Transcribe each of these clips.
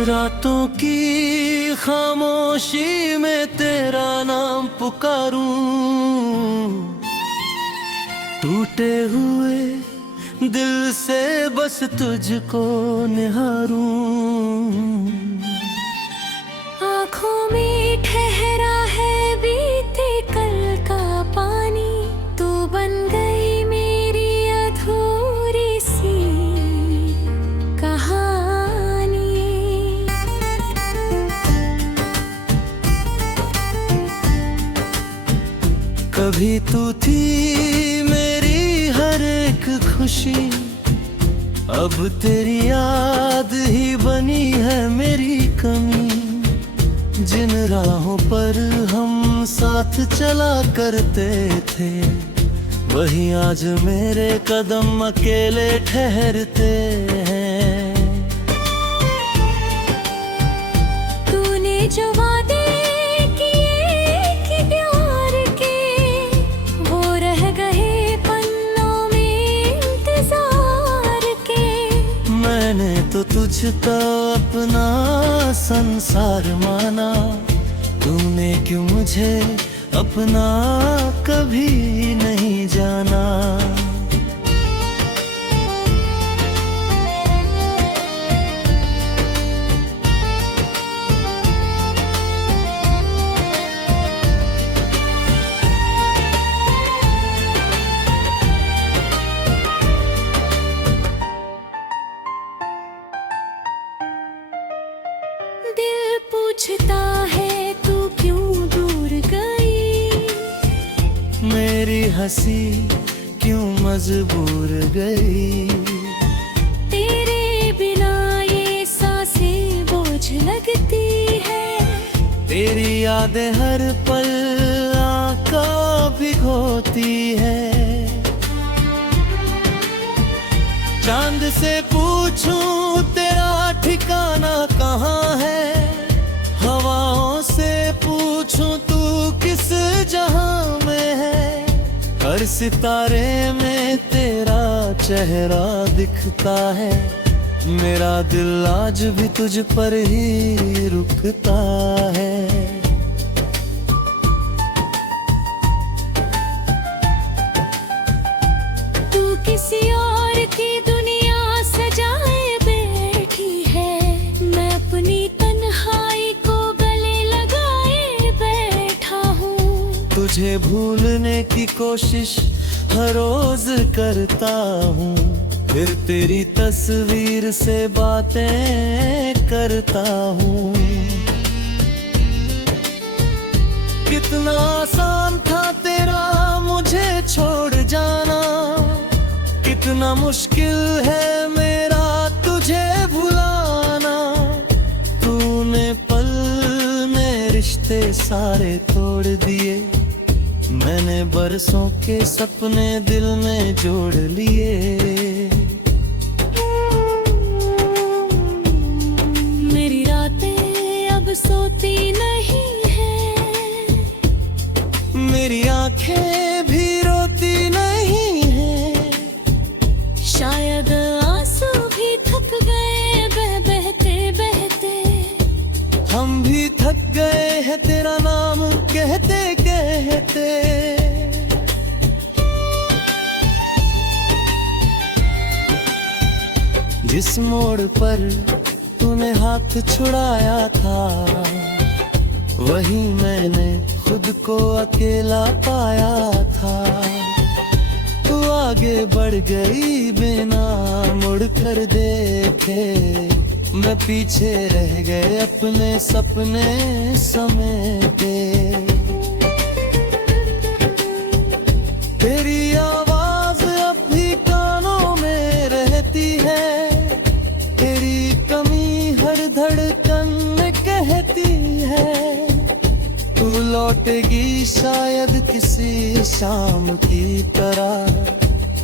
रातों की खामोशी में तेरा नाम पुकारूं, टूटे हुए दिल से बस तुझको निहारूं। आँखों में ठहरा है बीते कल का पानी, तू बन गई मेरी अधूरी सी कहानी। कभी तू थी मेरी हर एक खुशी, अब तेरी याद ही बनी है मेरी कमी। जिन राहों पर हम साथ चला करते थे, वही आज मेरे कदम अकेले ठहरते हैं। तूने जो वादे किए कि प्यार के, वो रह गए पन्नों में इंतजार के। मैंने तो तुझको अपना संसार माना, तूने क्यों मुझे अपना कभी नहीं जाना। दिल पूछता है तू क्यों दूर गई, मेरी हंसी क्यों मजबूर गई। तेरे बिना ये सांसें बोझ लगती है। तेरी यादें हर पल आँखों भिगोती है। चांद से पूछूं तेरा ठिकाना कहाँ है, हवाओं से पूछूं तू किस जहां में है। हर सितारे में तेरा चेहरा दिखता है, मेरा दिल आज भी तुझ पर ही रुकता है। तू किसी और की दुनिया सजाए बैठी है, मैं अपनी तन्हाई को गले लगाए बैठा हूँ। तुझे भूलने की कोशिश हर रोज करता हूँ, फिर तेरी तस्वीर से बातें करता हूँ। कितना आसान था तेरा मुझे छोड़ जाना, कितना मुश्किल है मेरा तुझे भुलाना। तूने पल में रिश्ते सारे तोड़ दिए, मैंने बरसों के सपने दिल में जोड़ लिए। मेरी रातें अब सोती नहीं है, मेरी आंखें भी रोती नहीं है। शायद आंसू भी थक गए बहते बहते। हम भी थक गए हैं तेरा नाम कहते कहते। जिस मोड़ पर तूने हाथ छुड़ाया था, वही मैंने खुद को अकेला पाया था। तू आगे बढ़ गई बिना मुड़ कर देखे, मैं पीछे रह गए अपने सपने समेटे। तेरी आवाज अब भी कानों में रहती है, तेरी कमी हर धड़कन में कहती है। तू लौटेगी शायद किसी शाम की तरह,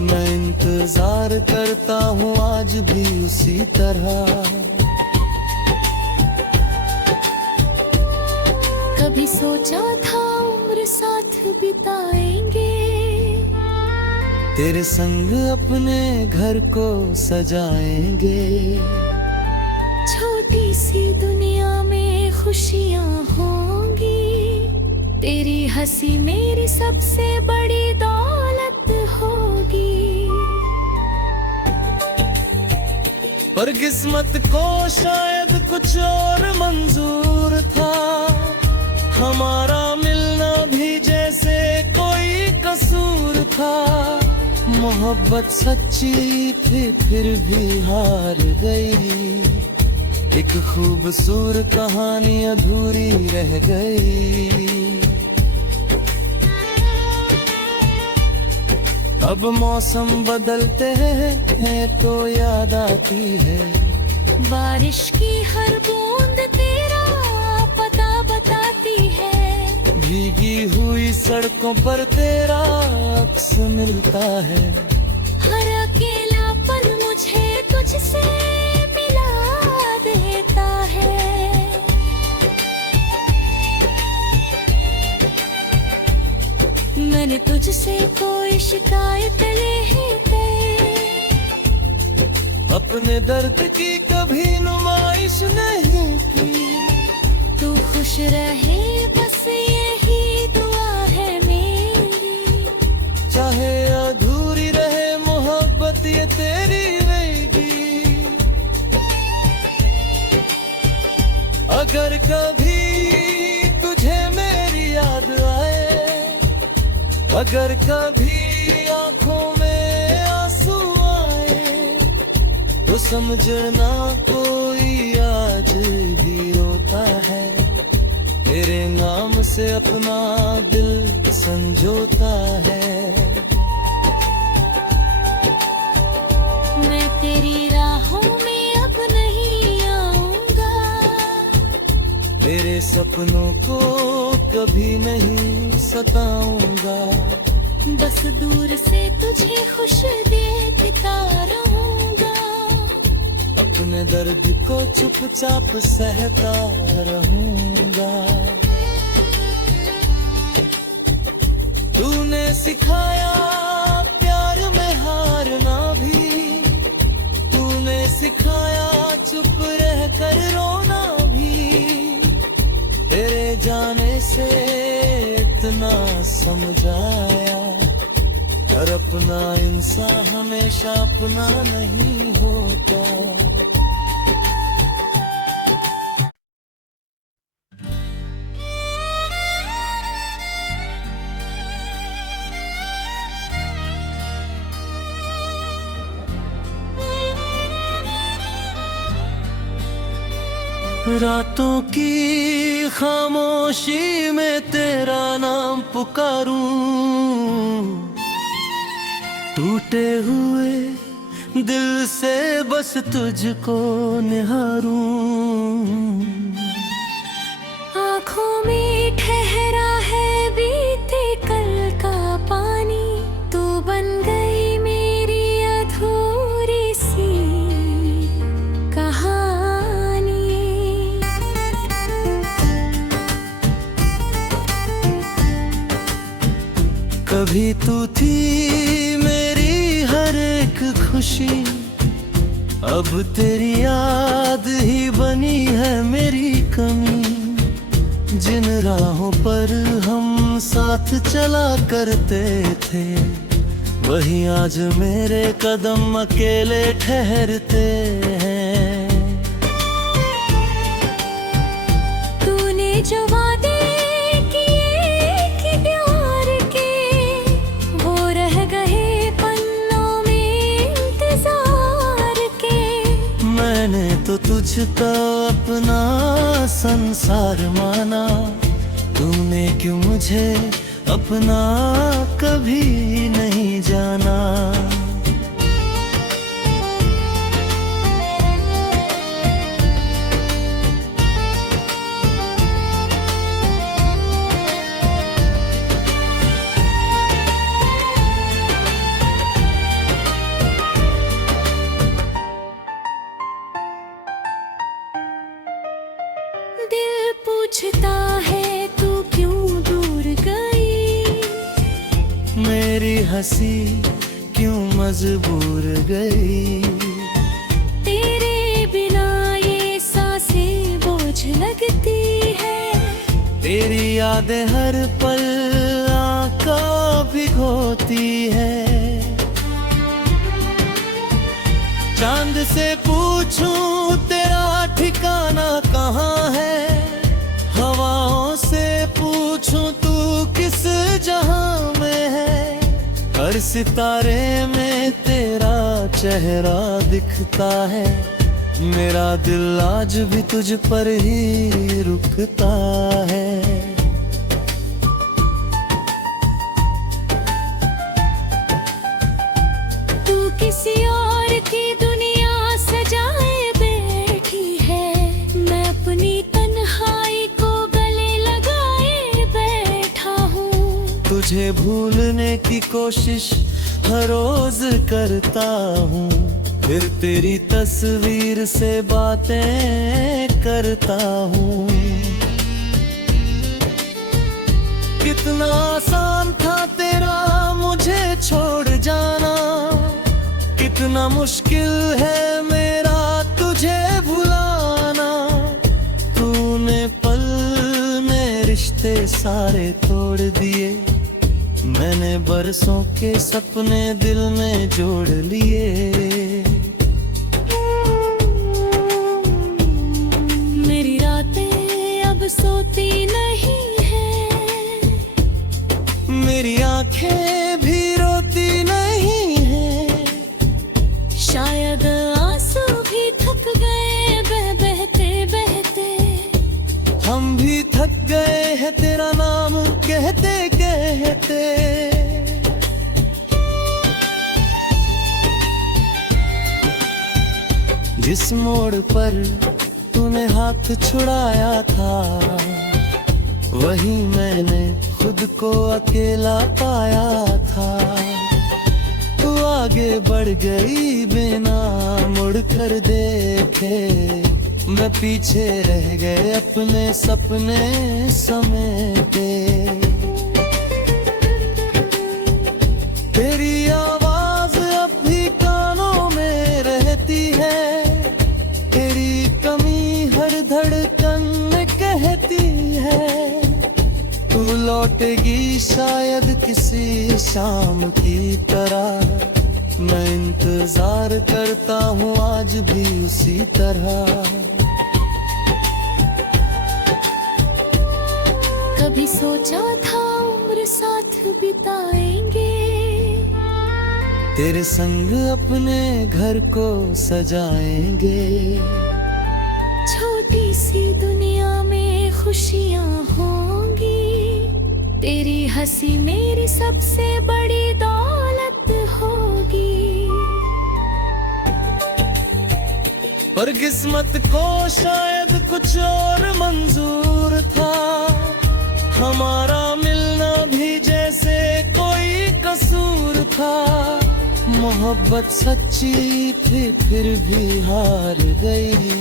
मैं इंतजार करता हूँ आज भी उसी तरह। कभी सोचा था उम्र साथ बिताएंगे, तेरे संग अपने घर को सजाएंगे। छोटी हंसी दुनिया में खुशियाँ होंगी, तेरी हंसी मेरी सबसे बड़ी दौलत होगी। पर किस्मत को शायद कुछ और मंजूर था, हमारा मिलना भी जैसे कोई कसूर था। मोहब्बत सच्ची थी फिर भी हार गई, एक खूबसूरत कहानी अधूरी रह गई। अब मौसम बदलते हैं तो याद आती है, बारिश की हर बूंद तेरा पता बताती है। भीगी हुई सड़कों पर तेरा अक्स मिलता है। हर अकेला पल मुझे तुझसे मिला देता है। मैंने तुझसे कोई शिकायत नहीं की, अपने दर्द की कभी नुमाइश नहीं की। तू खुश रहे बस यही दुआ है मेरी, चाहे अधूरी रहे मोहब्बत ये तेरी रहेगी। अगर कभी तुझे मेरी याद आए, अगर कभी आंखों में आंसू आए, तो समझना कोई आज भी रोता है, तेरे नाम से अपना दिल संजोता है। मैं तेरी राहों में अब नहीं आऊंगा, तेरे सपनों को कभी नहीं सताऊंगा। बस दूर से तुझे खुश देखता रहूंगा, अपने दर्द को चुपचाप सहता रहूंगा। तूने सिखाया प्यार में हारना भी, तूने सिखाया चुप रह कर रोना भी। तेरे जाने से इतना समझ आया, पर अपना इंसान हमेशा अपना नहीं होता। रातों की खामोशी में तेरा नाम पुकारूं, टूटे हुए दिल से बस तुझको निहारूं। आँखों में ठहरा है बीते कल का पानी, तू बन गई मेरी अधूरी सी कहानी। कभी तू थी मेरी हर एक खुशी, अब तेरी याद ही बनी है मेरी कमी। जिन राहों पर हम साथ चला करते थे, वही आज मेरे कदम अकेले ठहरते हैं। तूने जो वादे किए कि प्यार के, वो रह गए पन्नों में इंतजार के। मैंने तो तुझको अपना संसार माना, तूने क्यों मुझे अपना कभी नहीं जाना। दिल पूछता है तू क्यों दूर गई, मेरी हंसी क्यों मजबूर गई। तेरे बिना ये सांसें तेरी यादें हर पल आंखों भिगोती है। चांद से पूछूं तेरा ठिकाना कहाँ है, हवाओं से पूछूं तू किस जहां में है। हर सितारे में तेरा चेहरा दिखता है, मेरा दिल आज भी तुझ पर ही रुकता है। तू किसी और की दुनिया सजाए बैठी है, मैं अपनी तन्हाई को गले लगाए बैठा हूँ। तुझे भूलने की कोशिश हर रोज करता हूँ, फिर तेरी तस्वीर से बातें करता हूँ। कितना आसान था तेरा मुझे छोड़ जाना, कितना मुश्किल है मेरा तुझे भुलाना। तूने पल में रिश्ते सारे तोड़ दिए, मैंने बरसों के सपने दिल में जोड़ लिए। मेरी रातें अब सोती नहीं है, मेरी आंखें भी रोती नहीं है। शायद आंसू भी थक गए बहते बहते। हम भी थक गए हैं तेरा नाम कहते कहते। जिस मोड़ पर तूने हाथ छुड़ाया था, वहीं मैंने खुद को अकेला पाया था। तू आगे बढ़ गई बिना मुड़ कर देखे, मैं पीछे रह गए अपने सपने समेटे। तेरी आवाज अब भी कानों में रहती है, तेरी कमी हर धड़कन में कहती है। तू लौटेगी शायद किसी शाम की तरह, मैं इंतजार करता हूँ आज भी उसी तरह। कभी सोचा था उम्र साथ बिताएंगे, तेरे संग अपने घर को सजाएंगे। छोटी सी दुनिया में खुशियाँ होंगी, तेरी हंसी मेरी सबसे बड़ी दौलत होगी। पर किस्मत को शायद कुछ और मंजूर था, हमारा मिलना भी जैसे कोई कसूर था। मोहब्बत सच्ची थी फिर भी हार गई,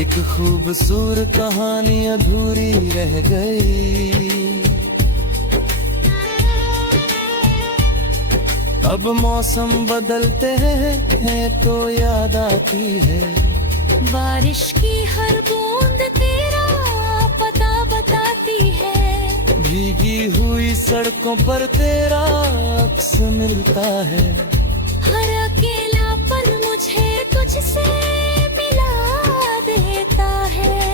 एक खूबसूरत कहानी अधूरी रह गई। अब मौसम बदलते हैं तो याद आती है, बारिश की हर बूंद तेरा पता बताती है। भीगी हुई सड़कों पर तेरा अक्स मिलता है। हर अकेला पल मुझे तुझसे मिला देता है।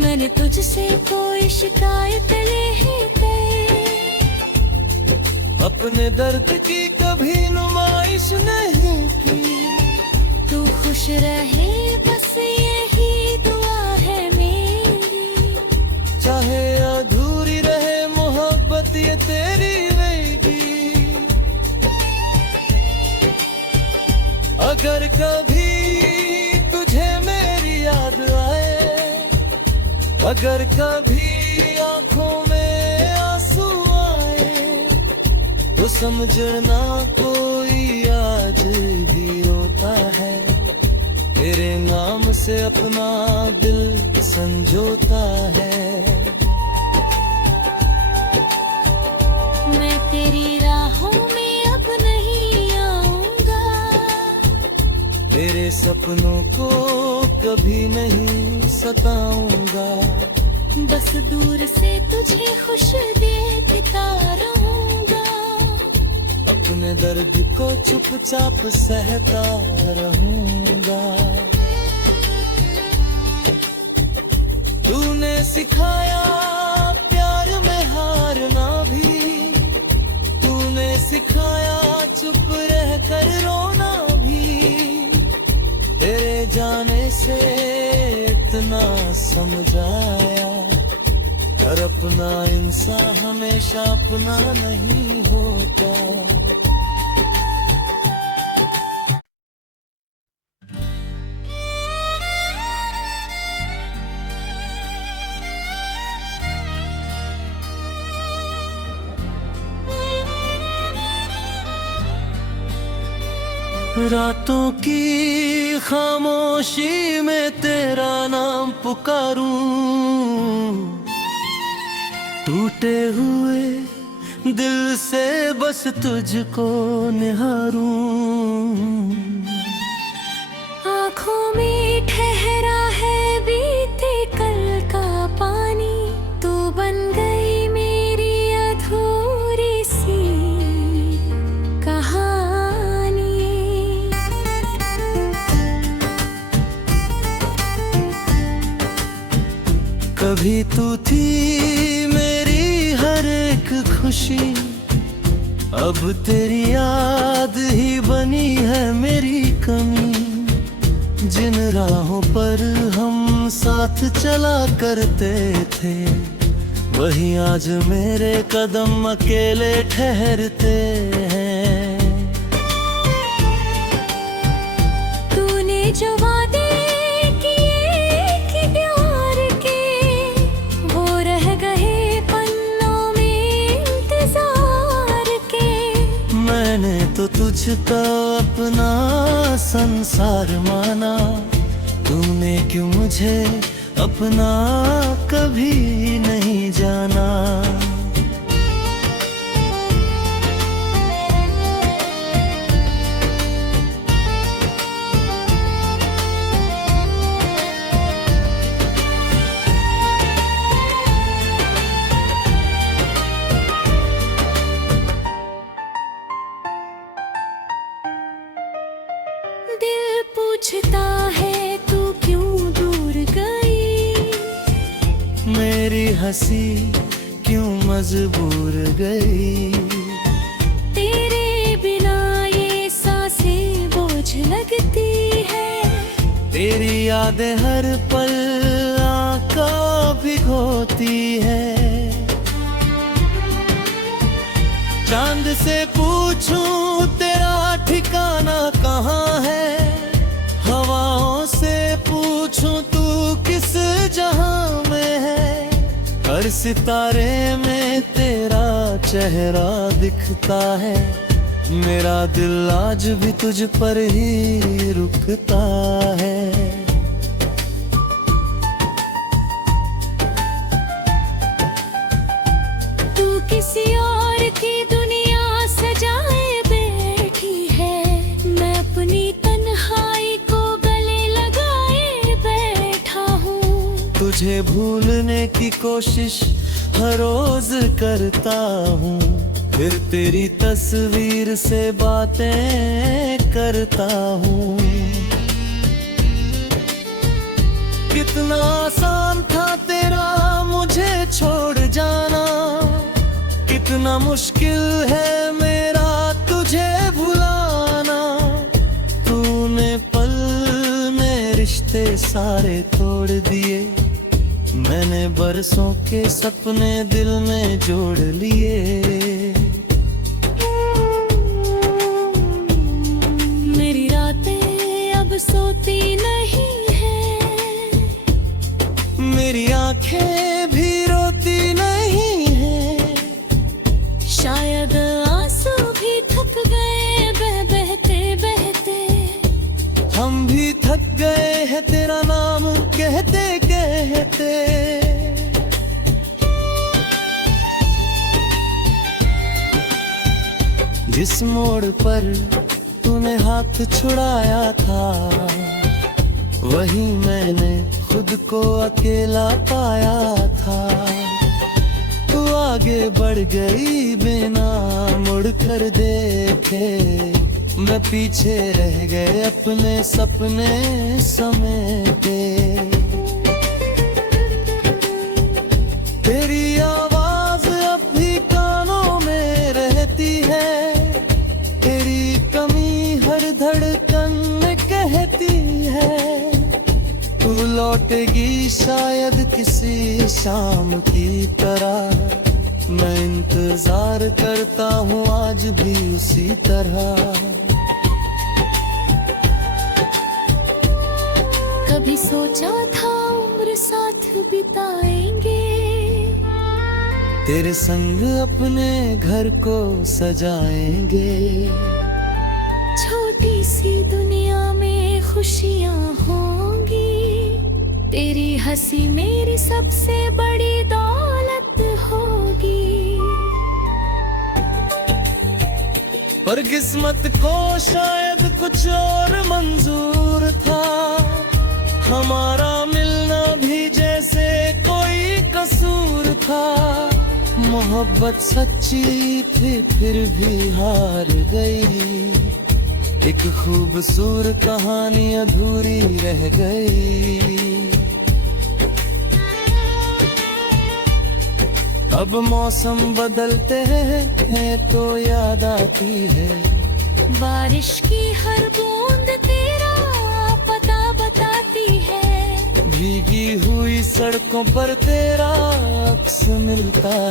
मैंने तुझसे कोई शिकायत नहीं की, अपने दर्द की कभी नुमाइश नहीं की। तू खुश रहे बस यही दुआ है मेरी, चाहे अधूरी रहे मोहब्बत ये तेरी रहेगी। अगर कभी तुझे मेरी याद आए, अगर कभी आंखों में आंसू आए, तो समझना कोई आज भी रोता है, तेरे नाम से अपना दिल संजोता है। मैं तेरी राहों में अब नहीं आऊंगा, तेरे सपनों को कभी नहीं सताऊंगा। बस दूर से तुझे खुश देखता रहूंगा। अपने दर्द को चुपचाप सहता रहूंगा। तूने सिखाया प्यार में हारना भी, तूने सिखाया चुप रह कर रोना भी। तेरे जाने से इतना समझ आया, पर अपना इंसान हमेशा अपना नहीं होता। रातों की खामोशी में तेरा नाम पुकारूं, टूटे हुए दिल से बस तुझको निहारूं। आँखों में ठहरा है बीते कल का पानी, तू बन गई मेरी अधूरी सी कहानी। कभी तू थी मेरी हर एक खुशी, अब तेरी याद ही बनी है मेरी कमी। जिन राहों पर हम साथ चला करते थे, वही आज मेरे कदम अकेले ठहरते हैं। तूने जो वादे तो तुझको अपना संसार माना, तूने क्यों मुझे अपना कभी नहीं जाना। दिल पूछता है तू क्यों दूर गई, मेरी हंसी क्यों मजबूर गई। तेरे बिना ये सांसें बोझ लगती है, तेरी यादें हर पल आँखों भिगोती है। चांद से पूछूं तेरा ठिकाना कहाँ है, हवाओं से पूछूं तू किस जहां में है। हर सितारे में तेरा चेहरा दिखता है, मेरा दिल आज भी तुझ पर ही रुकता है। तू किसी और की दुनिया सजाए बैठी है, मैं अपनी तन्हाई को गले लगाए बैठा हूँ। तुझे भूलने की कोशिश हर रोज करता हूँ, फिर तेरी तस्वीर से बातें करता हूँ। कितना आसान था तेरा मुझे छोड़ जाना, कितना मुश्किल है मेरा तुझे भुलाना। तूने पल में रिश्ते सारे तोड़ दिए, मैंने बरसों के सपने दिल में जोड़ लिए। मेरी रातें अब सोती नहीं है, मेरी आंखें भी रोती नहीं है। शायद आंसू भी थक गए बहते बहते। हम भी थक गए हैं तेरा नाम कहते कहते। जिस मोड़ पर तूने तूने हाथ छुड़ाया था, वही मैंने खुद को अकेला पाया था। तू आगे बढ़ गई बिना मुड़कर देखे, मैं पीछे रह गए अपने सपने समेटे। तेरी आवाज अब भी कानों में रहती है, तेरी कमी हर धड़कन में कहती है। तू लौटेगी शायद किसी शाम की तरह, मैं इंतजार करता हूँ आज भी उसी तरह। कभी सोचा था उम्र साथ बिताएंगे, तेरे संग अपने घर को सजाएंगे। छोटी सी दुनिया में खुशियाँ होंगी, तेरी हंसी मेरी सबसे बड़ी दौलत होगी। पर किस्मत को शायद कुछ और मंजूर था, हमारा मिलना भी जैसे कोई कसूर था। मोहब्बत सच्ची थी फिर भी हार गई, एक खूबसूरत कहानी अधूरी रह गई। अब मौसम बदलते हैं तो याद आती है, बारिश की हर बूंद तेरा पता बताती है। भीगी हुई सड़कों पर तेरा अक्स मिलता